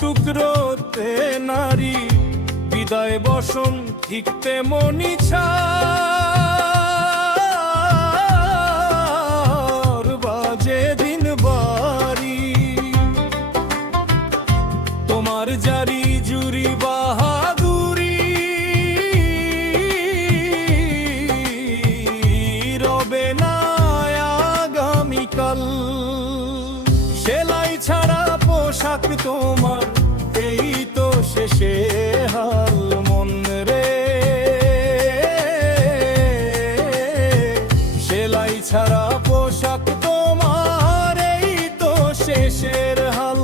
টুকরোতে নারী বিদায় বসন ঠিক তেমনি ছাড় বাজে দিন বাড়ি তোমার জারি জুরি বাহাদুরি রবে না আগামীকাল সেলাই ছাড়া পোশাক তোমার এই তো শেষে হাল মন রে সেলাই ছাড়া পোশাক তোমার এই তো শেষের হাল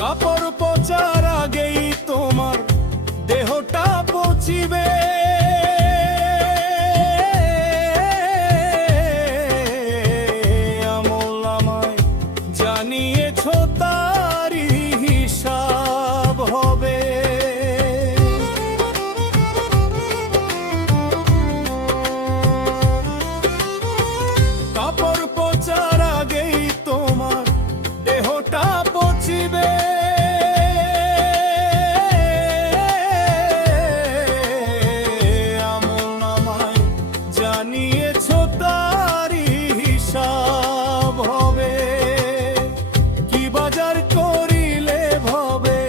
কাপড় পচার আগেই তোমার দেহটা পচিবে জানিয়েছো তারই হিসাব হবে কাপড় পচার আগেই তোমার দেহটা পচিবে আমলনামায় জানিয়েছো তারই হিসাব হবে বাজার করিলে ভবে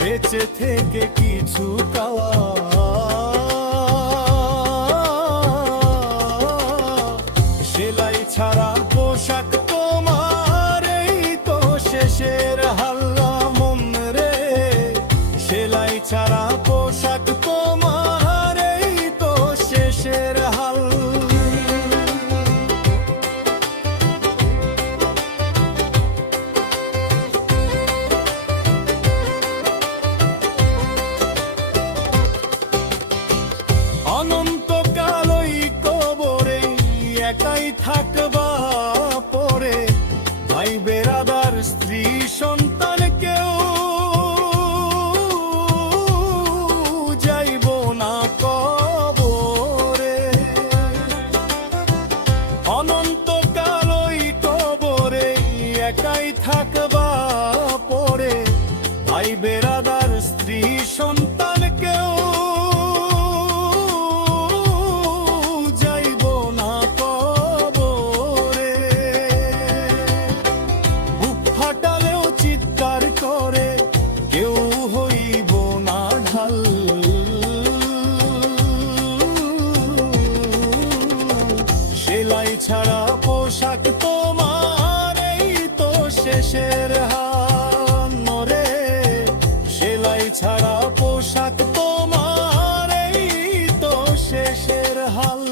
বেঁচে থেকে কিছু পাওয়া সেলাই ছাড়া পোশাক তোমার এই তো শেষের হাল্লা মন রে সেলাই ছাড়া পোশাক তোমার এই তো শেষের হাল অনন্তকাল ওই কবরে একাই থাকবা পরে ভাই বেরাদার স্ত্রী সন্তান কেউ যাইব না কবরে অনন্তকাল ওই কবরে একাই থাকবা পরে ভাই বেরাদার স্ত্রী সন্তান কেউ করে কেউ হইব না ঢাল সেলাই ছাড়া পোশাক তোমার এই তো শেষের হাল রে সেলাই ছাড়া পোশাক তোমার এই তো শেষের হাল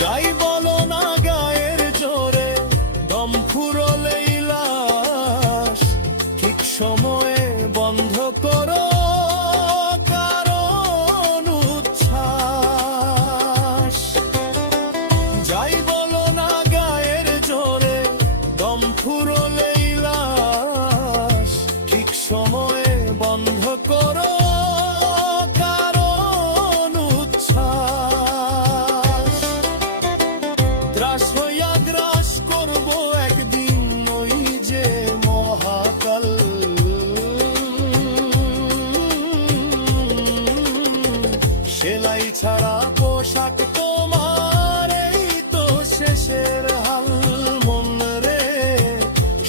যাই বলো না গায়ের জোরে দম ফুরলেই লাশ ঠিক সময়ে বন্ধ করো কারণ উচ্ছ্বাস যাই বলো না গায়ের জোরে দম ফুরলেই লাশ ঠিক সময়ে বন্ধ করো সেলাই ছাড়া পোশাক তোমার এই তো শেষের হাল মন রে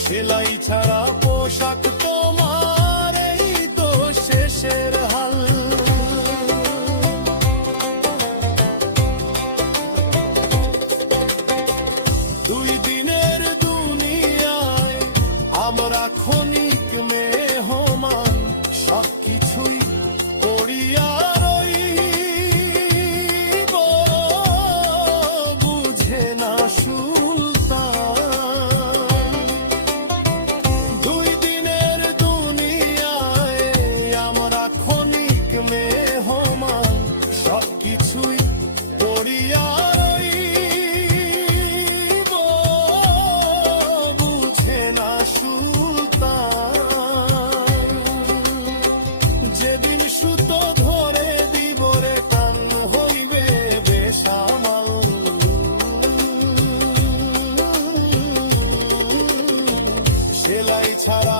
সেলাই ছাড়া পোশাক তোমার এই তো শেষের হাল দুই দিনের দুনিয়ায় আমরা ক্ষণিক মেহমান সবকিছুই পড়িয়া সেলাই ছাড়া